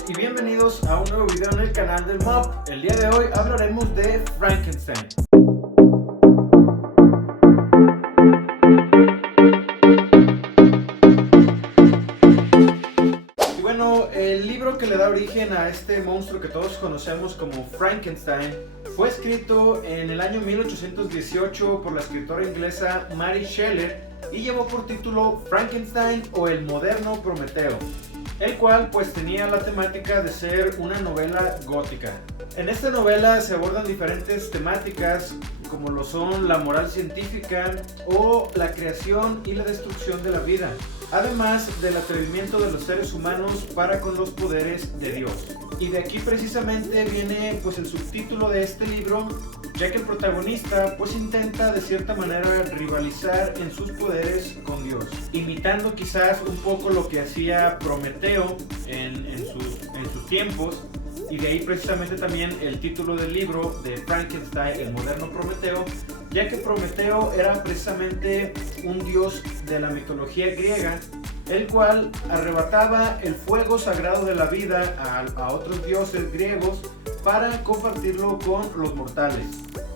todos y bienvenidos a un nuevo video en el canal del Mob. El día de hoy hablaremos de Frankenstein. Y bueno, el libro que le da origen a este monstruo que todos conocemos como Frankenstein fue escrito en el año 1818 por la escritora inglesa Mary Shelley y llevó por título Frankenstein o el moderno Prometeo, el cual pues tenía la temática de ser una novela gótica. En esta novela se abordan diferentes temáticas como lo son la moral científica o la creación y la destrucción de la vida, además del atrevimiento de los seres humanos para con los poderes de Dios. Y de aquí precisamente viene pues el subtítulo de este libro, ya que el protagonista pues intenta de cierta manera rivalizar en sus poderes con Dios, imitando quizás un poco lo que hacía Prometeo en sus tiempos. Y de ahí precisamente también el título del libro de Frankenstein, el moderno Prometeo, ya que Prometeo era precisamente un dios de la mitología griega, el cual arrebataba el fuego sagrado de la vida a otros dioses griegos para compartirlo con los mortales.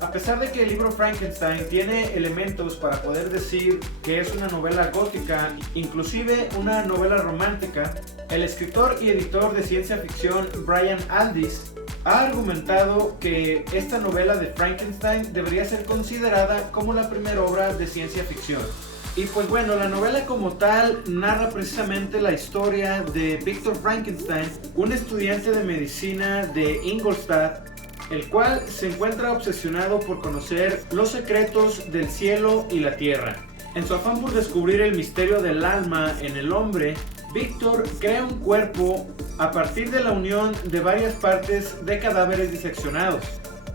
A pesar de que el libro Frankenstein tiene elementos para poder decir que es una novela gótica, inclusive una novela romántica, el escritor y editor de ciencia ficción Brian Aldiss ha argumentado que esta novela de Frankenstein debería ser considerada como la primera obra de ciencia ficción. Y pues bueno, la novela como tal narra precisamente la historia de Victor Frankenstein, un estudiante de medicina de Ingolstadt, el cual se encuentra obsesionado por conocer los secretos del cielo y la tierra. En su afán por descubrir el misterio del alma en el hombre, Victor crea un cuerpo a partir de la unión de varias partes de cadáveres diseccionados,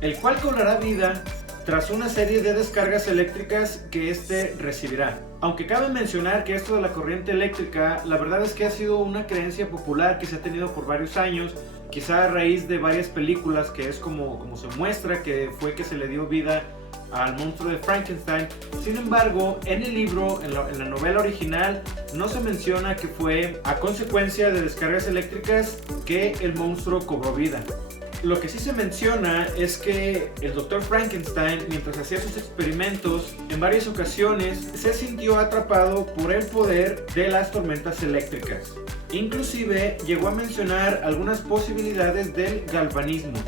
el cual cobrará vida tras una serie de descargas eléctricas que éste recibirá. Aunque cabe mencionar que esto de la corriente eléctrica, la verdad es que ha sido una creencia popular que se ha tenido por varios años, quizá a raíz de varias películas, que es como se muestra que fue que se le dio vida al monstruo de Frankenstein. Sin embargo, en el libro, en la novela original, no se menciona que fue a consecuencia de descargas eléctricas que el monstruo cobró vida. Lo que sí se menciona es que el Dr. Frankenstein, mientras hacía sus experimentos, en varias ocasiones se sintió atrapado por el poder de las tormentas eléctricas. Inclusive llegó a mencionar algunas posibilidades del galvanismo.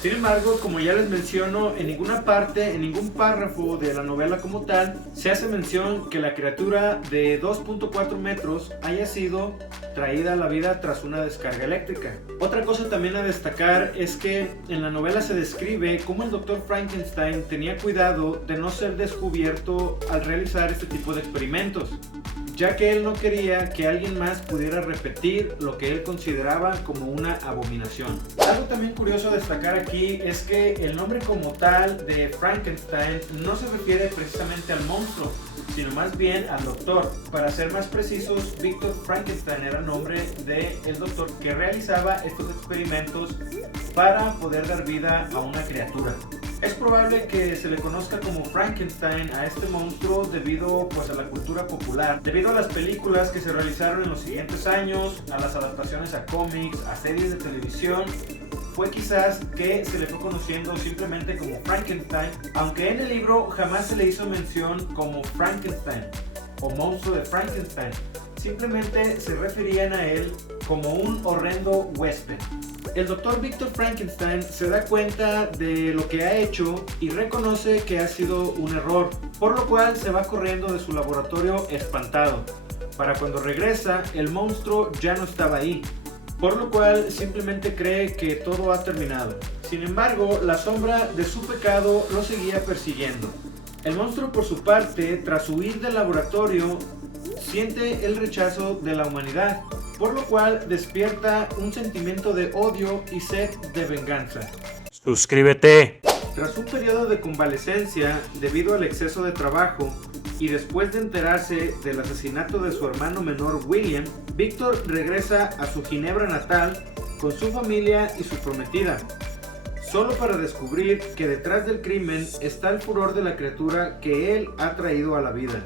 Sin embargo, como ya les menciono, en ninguna parte, en ningún párrafo de la novela como tal, se hace mención que la criatura de 2.4 metros haya sido traída a la vida tras una descarga eléctrica. Otra cosa también a destacar es que en la novela se describe cómo el Dr. Frankenstein tenía cuidado de no ser descubierto al realizar este tipo de experimentos, ya que él no quería que alguien más pudiera repetir lo que él consideraba como una abominación. Algo también curioso a destacar aquí es que el nombre como tal de Frankenstein no se refiere precisamente al monstruo, sino más bien al doctor. Para ser más precisos, Victor Frankenstein era el nombre del doctor que realizaba estos experimentos para poder dar vida a una criatura. Es probable que se le conozca como Frankenstein a este monstruo debido pues a la cultura popular, debido a las películas que se realizaron en los siguientes años, a las adaptaciones a cómics, a series de televisión. Fue quizás que se le fue conociendo simplemente como Frankenstein, aunque en el libro jamás se le hizo mención como Frankenstein o monstruo de Frankenstein. Simplemente se referían a él como un horrendo huésped. El Dr. Victor Frankenstein se da cuenta de lo que ha hecho y reconoce que ha sido un error, por lo cual se va corriendo de su laboratorio espantado. Para cuando regresa, el monstruo ya no estaba ahí, por lo cual simplemente cree que todo ha terminado. Sin embargo, la sombra de su pecado lo seguía persiguiendo. El monstruo, por su parte, tras huir del laboratorio, siente el rechazo de la humanidad, por lo cual despierta un sentimiento de odio y sed de venganza. Suscríbete. Tras un periodo de convalecencia debido al exceso de trabajo y después de enterarse del asesinato de su hermano menor William, Victor regresa a su Ginebra natal con su familia y su prometida, solo para descubrir que detrás del crimen está el furor de la criatura que él ha traído a la vida.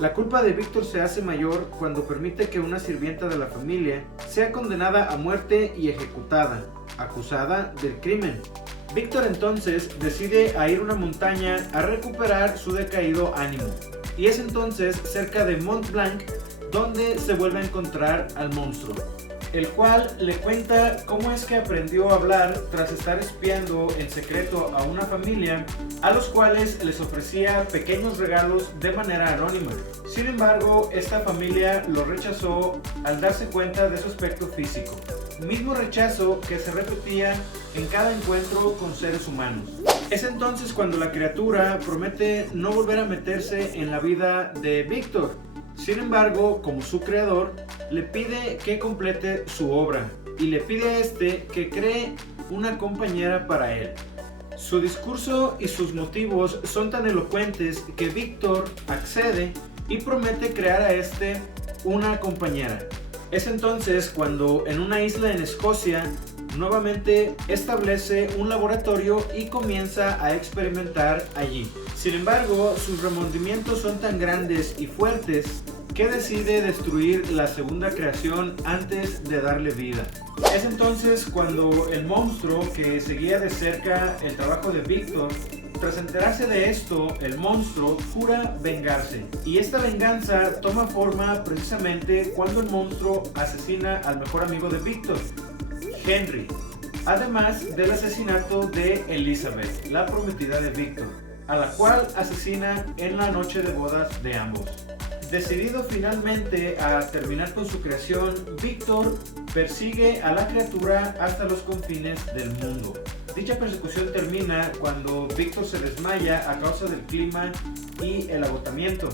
La culpa de Víctor se hace mayor cuando permite que una sirvienta de la familia sea condenada a muerte y ejecutada, acusada del crimen. Víctor entonces decide ir a una montaña a recuperar su decaído ánimo, y es entonces cerca de Mont Blanc donde se vuelve a encontrar al monstruo, el cual le cuenta cómo es que aprendió a hablar tras estar espiando en secreto a una familia a los cuales les ofrecía pequeños regalos de manera anónima. Sin embargo, esta familia lo rechazó al darse cuenta de su aspecto físico, mismo rechazo que se repetía en cada encuentro con seres humanos. Es entonces cuando la criatura promete no volver a meterse en la vida de Víctor. Sin embargo, como su creador, le pide que complete su obra y le pide a este que cree una compañera para él. Su discurso y sus motivos son tan elocuentes que Víctor accede y promete crear a este una compañera. Es entonces cuando en una isla en Escocia nuevamente establece un laboratorio y comienza a experimentar allí. Sin embargo, sus remordimientos son tan grandes y fuertes que decide destruir la segunda creación antes de darle vida. Es entonces cuando el monstruo, que seguía de cerca el trabajo de Víctor, tras enterarse de esto, el monstruo jura vengarse. Y esta venganza toma forma precisamente cuando el monstruo asesina al mejor amigo de Víctor, Henry, además del asesinato de Elizabeth, la prometida de Víctor, a la cual asesina en la noche de bodas de ambos. Decidido finalmente a terminar con su creación, Víctor persigue a la criatura hasta los confines del mundo. Dicha persecución termina cuando Víctor se desmaya a causa del clima y el agotamiento.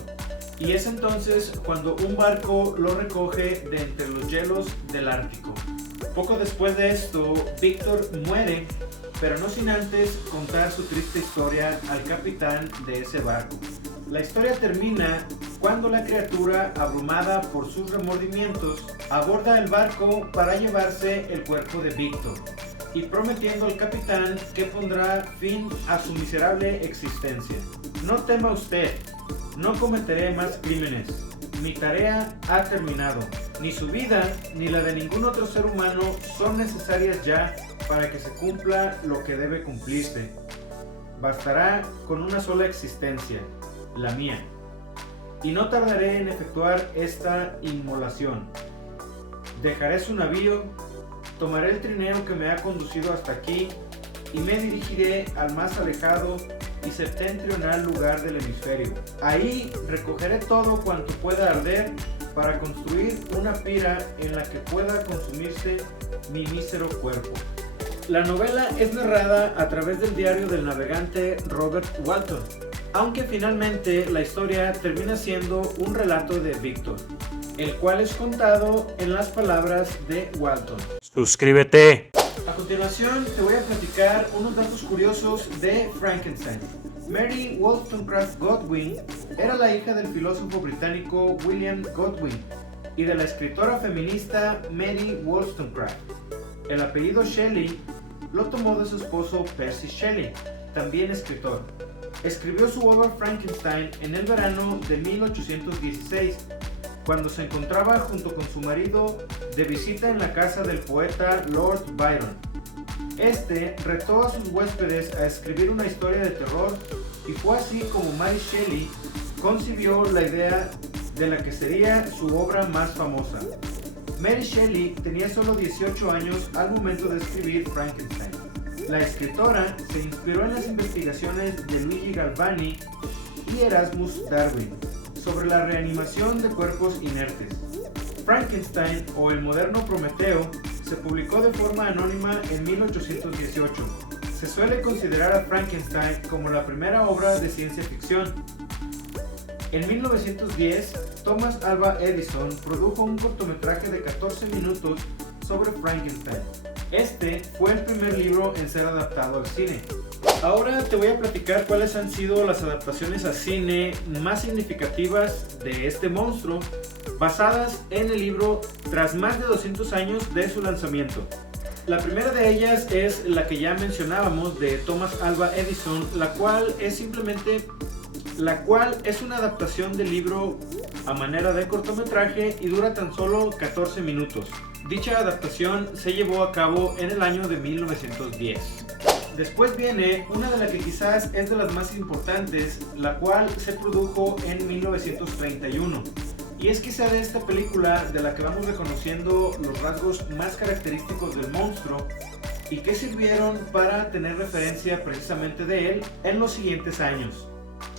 Y es entonces cuando un barco lo recoge de entre los hielos del Ártico. Poco después de esto, Víctor muere, pero no sin antes contar su triste historia al capitán de ese barco. La historia termina cuando la criatura, abrumada por sus remordimientos, aborda el barco para llevarse el cuerpo de Víctor, y prometiendo al capitán que pondrá fin a su miserable existencia. No tema usted, no cometeré más crímenes. Mi tarea ha terminado. Ni su vida ni la de ningún otro ser humano son necesarias ya para que se cumpla lo que debe cumplirse. Bastará con una sola existencia, la mía, y no tardaré en efectuar esta inmolación. Dejaré su navío, tomaré el trineo que me ha conducido hasta aquí y me dirigiré al más alejado y septentrional lugar del hemisferio. Ahí recogeré todo cuanto pueda arder para construir una pira en la que pueda consumirse mi mísero cuerpo. La novela es narrada a través del diario del navegante Robert Walton, aunque finalmente la historia termina siendo un relato de Víctor, el cual es contado en las palabras de Walton. Suscríbete. A continuación te voy a platicar unos datos curiosos de Frankenstein. Mary Wollstonecraft Godwin era la hija del filósofo británico William Godwin y de la escritora feminista Mary Wollstonecraft. El apellido Shelley lo tomó de su esposo Percy Shelley, también escritor. Escribió su obra Frankenstein en el verano de 1816, cuando se encontraba junto con su marido de visita en la casa del poeta Lord Byron. Este retó a sus huéspedes a escribir una historia de terror y fue así como Mary Shelley concibió la idea de la que sería su obra más famosa. Mary Shelley tenía solo 18 años al momento de escribir Frankenstein. La escritora se inspiró en las investigaciones de Luigi Galvani y Erasmus Darwin sobre la reanimación de cuerpos inertes. Frankenstein, o el moderno Prometeo, se publicó de forma anónima en 1818. Se suele considerar a Frankenstein como la primera obra de ciencia ficción. En 1910, Thomas Alva Edison produjo un cortometraje de 14 minutos sobre Frankenstein. Este fue el primer libro en ser adaptado al cine. Ahora te voy a platicar cuáles han sido las adaptaciones a cine más significativas de este monstruo, basadas en el libro tras más de 200 años de su lanzamiento. La primera de ellas es la que ya mencionábamos, de Thomas Alva Edison, la cual es simplemente la cual es una adaptación del libro a manera de cortometraje y dura tan solo 14 minutos. Dicha adaptación se llevó a cabo en el año de 1910. Después viene una de las que quizás es de las más importantes, la cual se produjo en 1931. Y es quizá de esta película de la que vamos reconociendo los rasgos más característicos del monstruo y que sirvieron para tener referencia precisamente de él en los siguientes años.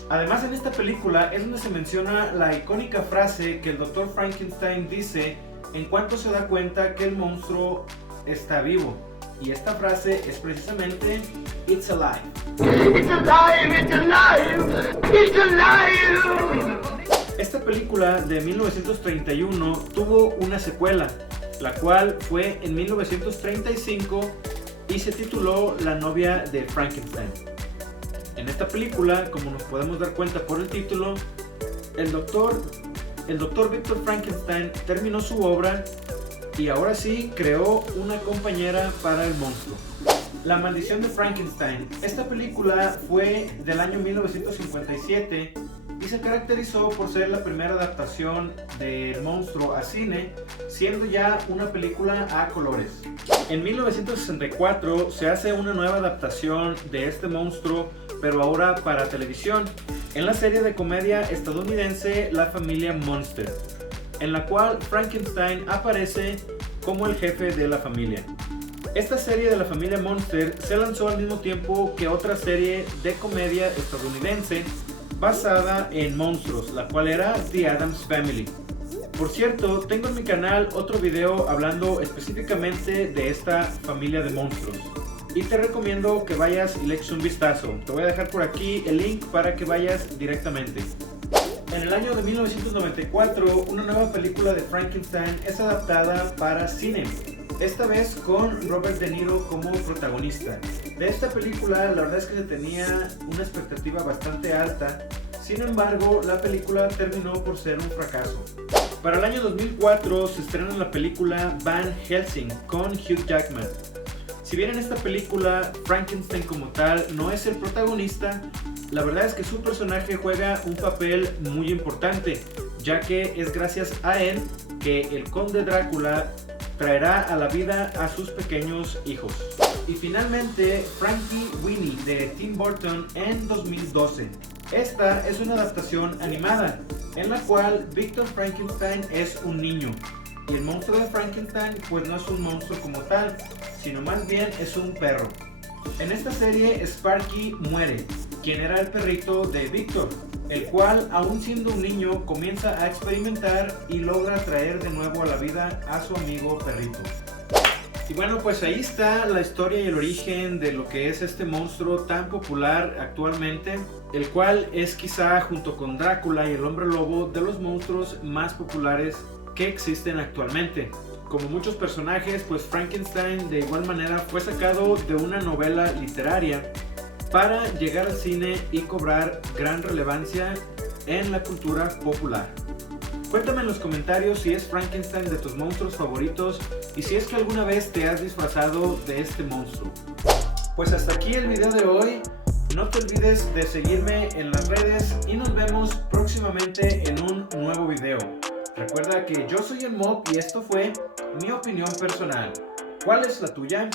Además, en esta película es donde se menciona la icónica frase que el Dr. Frankenstein dice en cuanto se da cuenta que el monstruo está vivo. Y esta frase es precisamente "It's alive". It's alive, it's alive, it's alive. Esta película de 1931 tuvo una secuela, la cual fue en 1935 y se tituló La novia de Frankenstein. En esta película, como nos podemos dar cuenta por el título, el doctor Victor Frankenstein terminó su obra y ahora sí creó una compañera para el monstruo. La maldición de Frankenstein. Esta película fue del año 1957 y se caracterizó por ser la primera adaptación del monstruo a cine, siendo ya una película a colores. En 1964 se hace una nueva adaptación de este monstruo, pero ahora para televisión, en la serie de comedia estadounidense La familia Monster, en la cual Frankenstein aparece como el jefe de la familia. Esta serie de La familia Monster se lanzó al mismo tiempo que otra serie de comedia estadounidense basada en monstruos, la cual era The Addams Family. Por cierto, tengo en mi canal otro video hablando específicamente de esta familia de monstruos y te recomiendo que vayas y le eches un vistazo. Te voy a dejar por aquí el link para que vayas directamente. En el año de 1994, una nueva película de Frankenstein es adaptada para cine, esta vez con Robert De Niro como protagonista. De esta película, la verdad es que se tenía una expectativa bastante alta, sin embargo, la película terminó por ser un fracaso. Para el año 2004 se estrena la película Van Helsing con Hugh Jackman. Si bien en esta película Frankenstein como tal no es el protagonista, la verdad es que su personaje juega un papel muy importante, ya que es gracias a él que el conde Drácula traerá a la vida a sus pequeños hijos. Y finalmente, Frankie Winnie de Tim Burton en 2012. Esta es una adaptación animada, en la cual Victor Frankenstein es un niño. Y el monstruo de Frankenstein pues no es un monstruo como tal, sino más bien es un perro. En esta serie Sparky muere, quien era el perrito de Victor, el cual aún siendo un niño comienza a experimentar y logra traer de nuevo a la vida a su amigo perrito. Y bueno, pues ahí está la historia y el origen de lo que es este monstruo tan popular actualmente, el cual es quizá junto con Drácula y el hombre lobo de los monstruos más populares que existen actualmente. Como muchos personajes, pues Frankenstein de igual manera fue sacado de una novela literaria para llegar al cine y cobrar gran relevancia en la cultura popular. Cuéntame en los comentarios si es Frankenstein de tus monstruos favoritos y si es que alguna vez te has disfrazado de este monstruo. Pues hasta aquí el video de hoy. No te olvides de seguirme en las redes y nos vemos próximamente en un nuevo video. Recuerda que yo soy el Mob y esto fue mi opinión personal. ¿Cuál es la tuya?